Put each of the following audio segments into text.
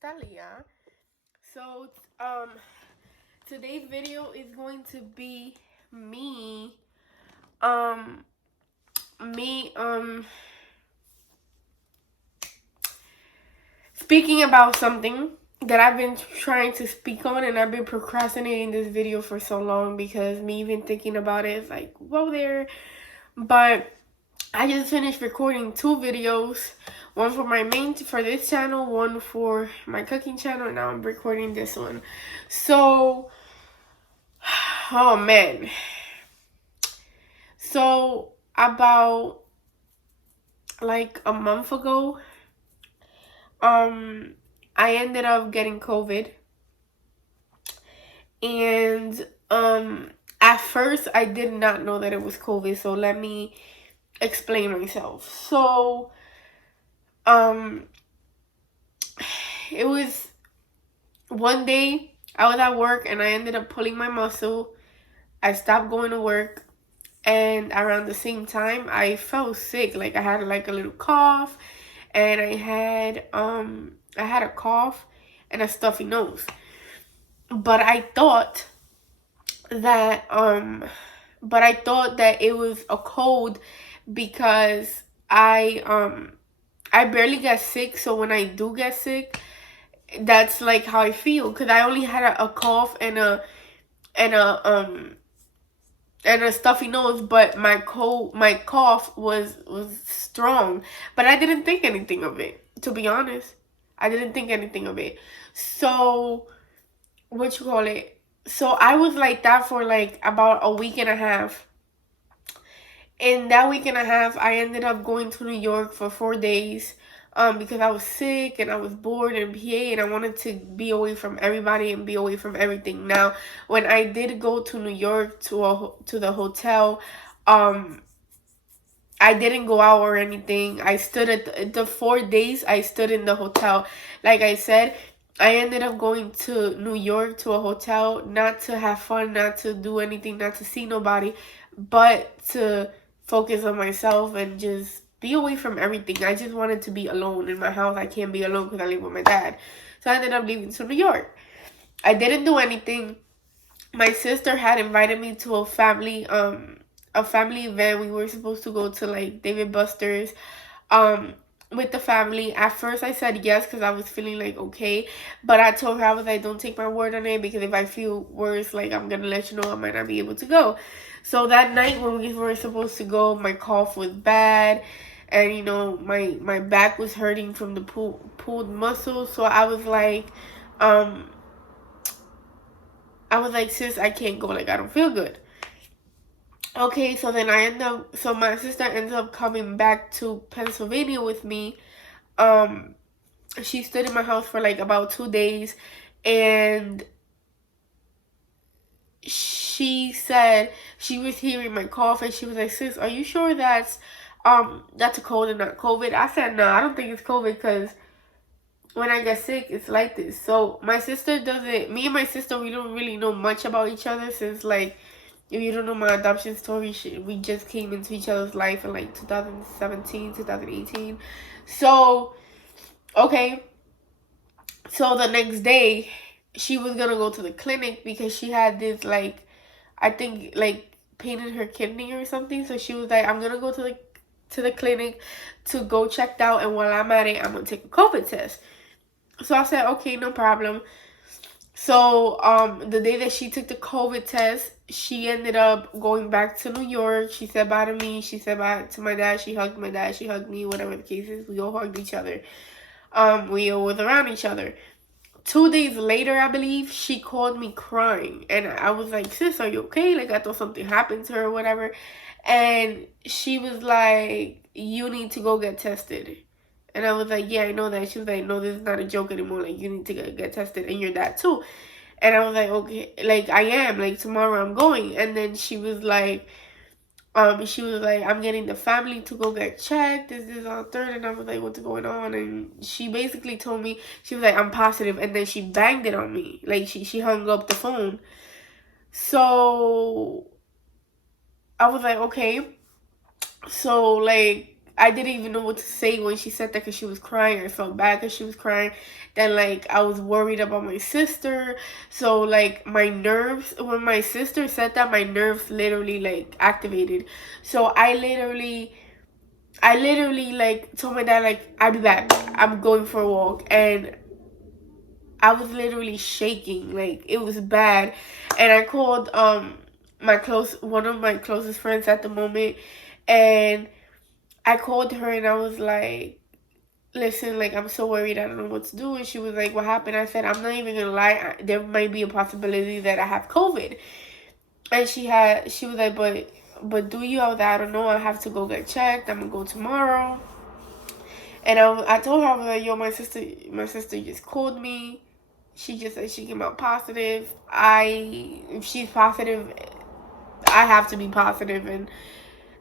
Stelia. So, um, today's video is going to be me, um, me, speaking about something that I've been trying to speak on, and I've been procrastinating this video for so long because me even thinking about it is like, whoa there. But I just finished recording two videos, one for my main, for this channel, one for my cooking channel, and now I'm recording this one. So, oh man. So, about like a month ago, I ended up getting COVID. And at first I did not know that it was COVID, so let me explain myself. So, um it was one day I was at work and I ended up pulling my muscle. I stopped going to work, and around the same time I felt sick. Like I had like a little cough, and I had a cough and a stuffy nose. But I thought that it was a cold because I barely get sick, so when I do get sick, that's like how I feel, because I only had a cough and a and a stuffy nose, but my cough was strong, but I didn't think anything of it, to be honest. I didn't think anything of it. So, what you call it? So I was like that for like about a week and a half. In that week and a half, I ended up going to New York for 4 days, because I was sick and I was bored in PA and I wanted to be away from everybody and be away from everything. Now, when I did go to New York to the hotel, I didn't go out or anything. I stood at the 4 days I stood in the hotel. Like I said, I ended up going to New York to a hotel, not to have fun, not to do anything, not to see nobody, but to focus on myself and just be away from everything. I just wanted to be alone in my house. I can't be alone because I live with my dad. So I ended up leaving to New York. I didn't do anything. My sister had invited me to a family event. We were supposed to go to like David Buster's um with the family. At first I said yes because I was feeling like okay, but I told her, I was like, don't take my word on it, because if I feel worse, like, I'm gonna let you know I might not be able to go. So that night when we were supposed to go, my cough was bad, and my back was hurting from the pulled muscles. So um I was like, sis, I can't go, like, I don't feel good. Okay, so then so my sister ends up coming back to Pennsylvania with me. um she stood in my house for like about 2 days, and she said she was hearing my cough, and she was like, sis, are you sure that's a cold and not COVID? I said, no, I don't think it's COVID, because when I get sick, it's like this. So my sister doesn't, me and my sister, we don't really know much about each other, since, like, if you don't know my adoption story, we just came into each other's life in like 2017, 2018. So, okay. So the next day, she was gonna go to the clinic because she had this, like, I think, like, pain in her kidney or something. So she was like, I'm gonna go to the clinic to go checked out, and while I'm at it, I'm gonna take a COVID test. So I said, okay, no problem. So the day that she took the COVID test, she ended up going back to New York. She said bye to me. She said bye to my dad. She hugged my dad. She hugged me. Whatever the case is, we all hugged each other. We all was around each other. 2 days later, I believe, she called me crying, and I was like, sis, are you okay? Like, I thought something happened to her or whatever. And she was like, you need to go get tested. And I was like, yeah, I know that. She was like, no, this is not a joke anymore. Like, you need to get tested, and your dad too. And I was like, okay, like, I am. Like, tomorrow I'm going. And then she was like, I'm getting the family to go get checked. This is on third. And I was like, what's going on? And she basically told me, she was like, I'm positive. And then she banged it on me. Like, she hung up the phone. So I was like, okay. So, like, I didn't even know what to say when she said that because she was crying. I felt bad because she was crying. Then, like, I was worried about my sister. So, like, my nerves, when my sister said that, my nerves literally, like, activated. So, I literally, like, told my dad, like, I'll be back. I'm going for a walk. And I was literally shaking. Like, it was bad. And I called, one of my closest friends at the moment. And I called her and I was like, listen, like, I'm so worried. I don't know what to do. And she was like, what happened? I said, I'm not even gonna lie. There might be a possibility that I have COVID. And she was like, but do you? I was like, I don't know. I have to go get checked. I'm gonna go tomorrow. And I told her, I was like, yo, my sister just called me. She just said she came out positive. If she's positive, I have to be positive. And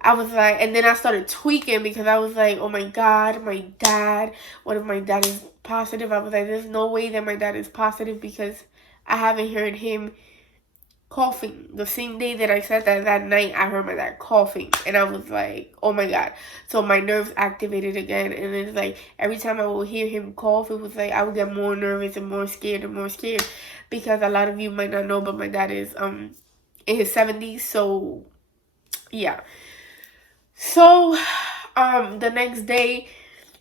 I was like, and then I started tweaking because I was like, oh my God, my dad, what if my dad is positive? I was like, there's no way that my dad is positive because I haven't heard him coughing. The same day that I said that night, I heard my dad coughing. And I was like, oh my God. So my nerves activated again. And it's like, every time I would hear him cough, it was like, I would get more nervous and more scared and more scared. Because a lot of you might not know, but my dad is in his 70s. So, yeah. So, the next day,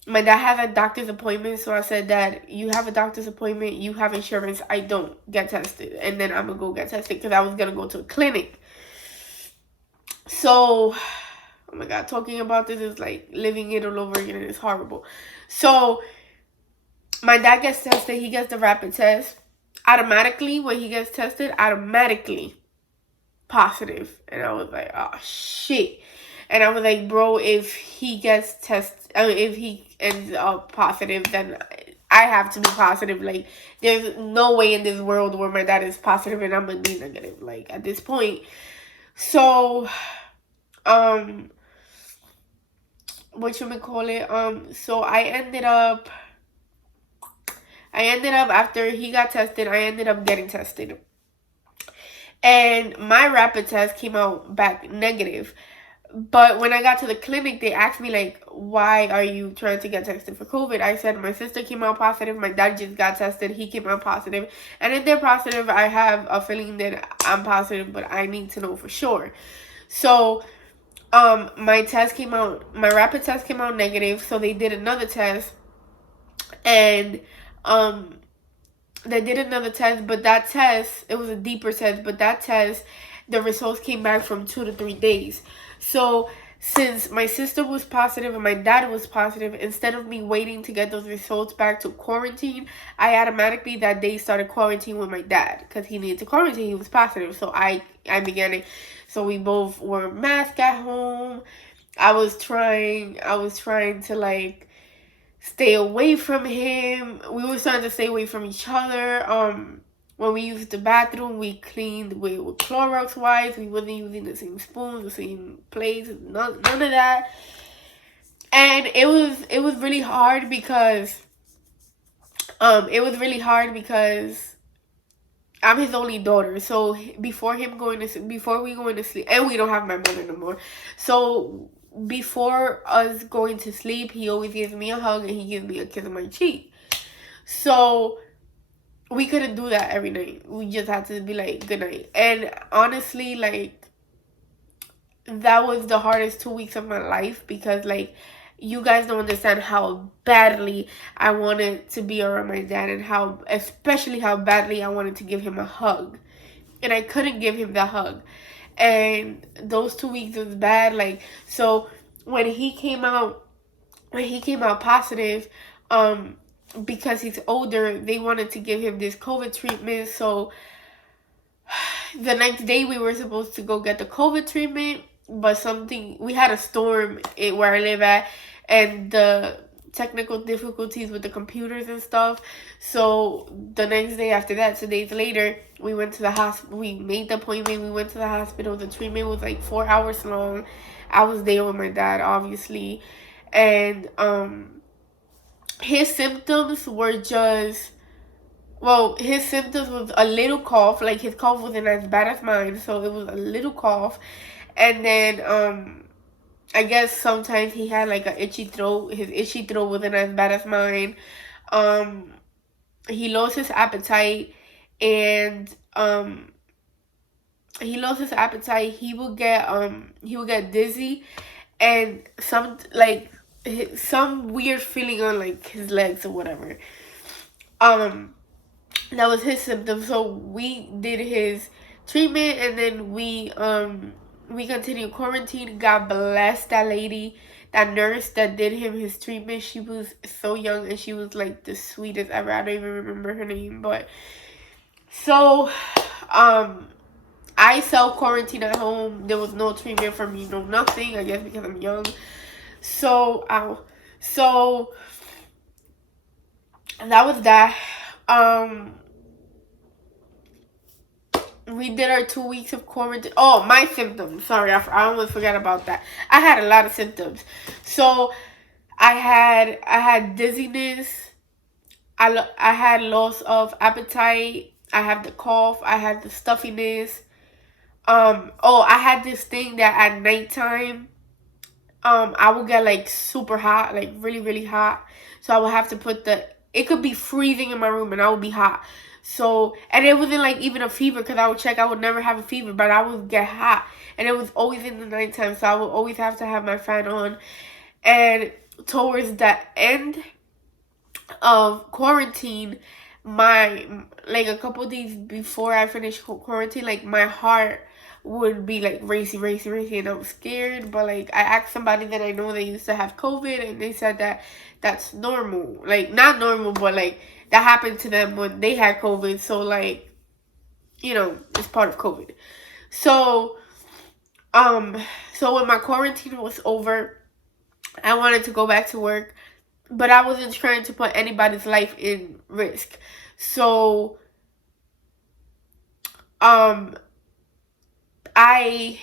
my dad had a doctor's appointment. So I said, Dad, you have a doctor's appointment. You have insurance. I don't. Get tested. And then I'm going to go get tested because I was going to go to a clinic. So, oh my God, talking about this is like living it all over again. And it's horrible. So, my dad gets tested. He gets the rapid test. Automatically, when he gets tested, automatically positive. And I was like, oh, shit. And I was like, bro, if he gets tested, if he ends up positive, then I have to be positive. Like, there's no way in this world where my dad is positive and I'm gonna be negative. Like, at this point. So, what you may call it? So I ended up after he got tested, I ended up getting tested. And my rapid test came out back negative. But when I got to the clinic, they asked me, like, why are you trying to get tested for COVID? I said, my sister came out positive. My dad just got tested. He came out positive. And if they're positive, I have a feeling that I'm positive, but I need to know for sure. So, my rapid test came out negative. So they did another test. And, they did another test, but that test, it was a deeper test, but that test, the results came back from 2 to 3 days. So since my sister was positive and my dad was positive, instead of me waiting to get those results back to quarantine, I automatically that day started quarantine with my dad because he needed to quarantine. He was positive. So I began it. So we both wore masks at home. I was trying to, like, stay away from him. We were starting to stay away from each other. When we used the bathroom, we cleaned with Clorox wipes. We wasn't using the same spoons, the same plates, none of that. And it was really hard because I'm his only daughter. So before we going to sleep, and we don't have my mother no more. So before us going to sleep, he always gives me a hug and he gives me a kiss on my cheek. So we couldn't do that every night. We just had to be like, good night. And honestly, like, that was the hardest 2 weeks of my life because, like, you guys don't understand how badly I wanted to be around my dad and especially how badly I wanted to give him a hug. And I couldn't give him the hug. And those 2 weeks was bad. Like, so when he came out positive, because he's older, they wanted to give him this COVID treatment. So the next day we were supposed to go get the COVID treatment, but we had a storm where I live at, and the technical difficulties with the computers and stuff. So the next day after that, 2 days later, we went to the hospital. We made the appointment. We went to the hospital. The treatment was like 4 hours long. I was there with my dad, obviously. And his symptoms were just... Well, his symptoms was a little cough. Like, his cough wasn't as bad as mine. So it was a little cough. And then I guess sometimes he had like a itchy throat. His itchy throat wasn't as bad as mine. Um, he lost his appetite, and he lost his appetite. He would get dizzy, and some weird feeling on like his legs or whatever. Um, that was his symptom. So we did his treatment, and then we continued quarantine. God bless that lady, that nurse that did him his treatment. She was so young, and she was like the sweetest ever. I don't even remember her name, but so I self quarantine at home. There was no treatment for me, no nothing. I guess because I'm young. So so that was that. Um, we did our 2 weeks of quarantine. Oh, my symptoms. Sorry, I almost forgot about that. I had a lot of symptoms. So I had dizziness. I had loss of appetite. I have the cough. I had the stuffiness. Oh, I had this thing that at nighttime, I would get like super hot, like really, really hot. So I would have to it could be freezing in my room and I would be hot. So, and it wasn't like even a fever because I would check, I would never have a fever, but I would get hot. And it was always in the nighttime, so I would always have to have my fan on. And towards the end of quarantine, like a couple of days before I finished quarantine, like my heart would be like racing, racing, racing, and I was scared. But like I asked somebody that I know that used to have COVID, and they said that that's normal. Like not normal, but like that happened to them when they had COVID. So like, it's part of COVID. So so when my quarantine was over, I wanted to go back to work, but I wasn't trying to put anybody's life in risk. So um I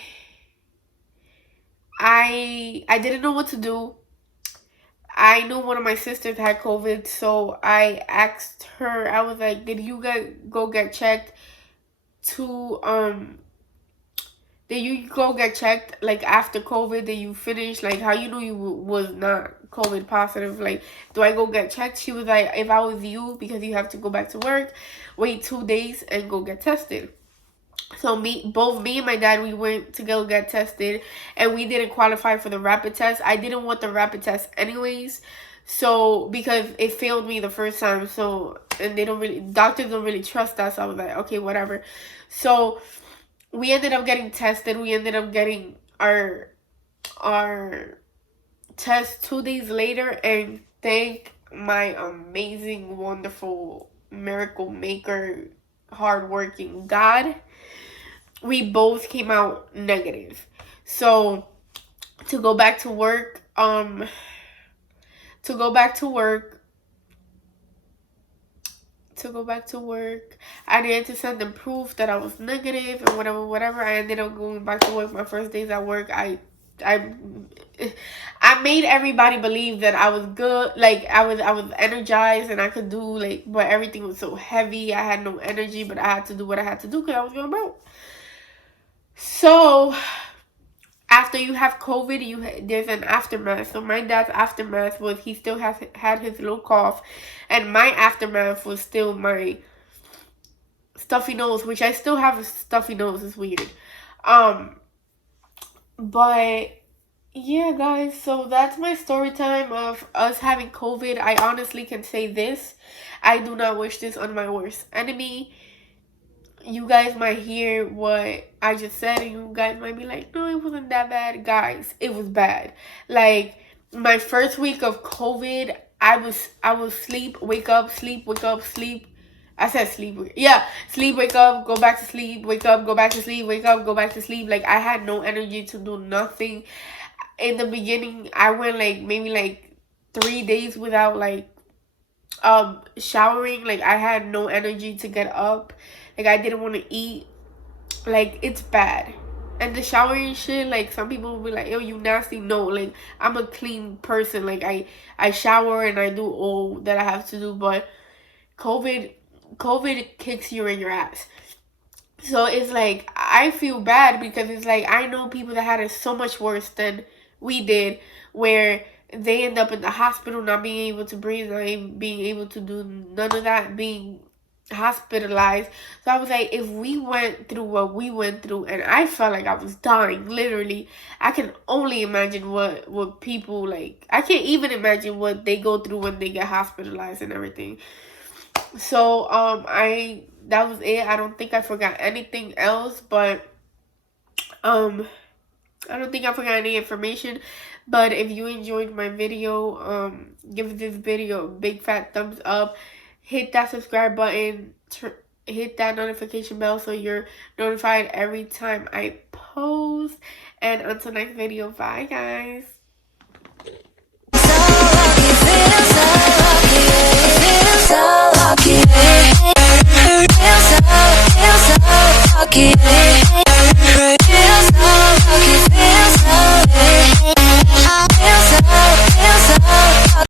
I didn't know what to do. I knew one of my sisters had COVID, so I asked her, I was like, did you guys go get checked to did you go get checked like after COVID? Did you finish, like how you knew you was not COVID positive? Like, do I go get checked? She was like, if I was you, because you have to go back to work, wait 2 days and go get tested. So both me and my dad, we went to go get tested, and we didn't qualify for the rapid test. I didn't want the rapid test anyways, so because it failed me the first time. So, and doctors don't really trust us. So I was like, okay, whatever. So we ended up getting tested. We ended up getting our test 2 days later, and thank my amazing, wonderful, miracle maker, hardworking God, we both came out negative. So to go back to work, to go back to work, I needed to send them proof that I was negative and whatever. I ended up going back to work. My first days at work, I made everybody believe that I was good. Like I was energized and I could do but everything was so heavy. I had no energy, but I had to do what I had to do because I was going broke. So after you have COVID, there's an aftermath. So my dad's aftermath was he still had his little cough, and my aftermath was still my stuffy nose, which I still have a stuffy nose. It's weird. But yeah, guys, so that's my story time of us having COVID. I honestly can say this. I do not wish this on my worst enemy. You guys might hear what I just said, and you guys might be like, no, it wasn't that bad. Guys, it was bad. Like, my first week of COVID, I was sleep, wake up, sleep, wake up, sleep. I said sleep. Yeah, sleep, wake up, go back to sleep, wake up, go back to sleep, wake up, go back to sleep. Like, I had no energy to do nothing. In the beginning, I went maybe 3 days without showering. Like, I had no energy to get up. Like, I didn't want to eat. Like, it's bad. And the showering shit, like, some people will be like, yo, you nasty. No, like, I'm a clean person. Like, I shower and I do all that I have to do. But COVID kicks you in your ass. So it's like, I feel bad because it's like, I know people that had it so much worse than we did, where they end up in the hospital not being able to breathe, not being able to do none of that, being hospitalized. So I was like, if we went through what we went through and I felt like I was dying, literally, I can only imagine what people, like, I can't even imagine what they go through when they get hospitalized and everything. So that was it. I don't think I forgot anything else, but I don't think I forgot any information. But if you enjoyed my video, give this video a big fat thumbs up. Hit that subscribe button. Hit that notification bell so you're notified every time I post. And until next video, bye guys. So lucky,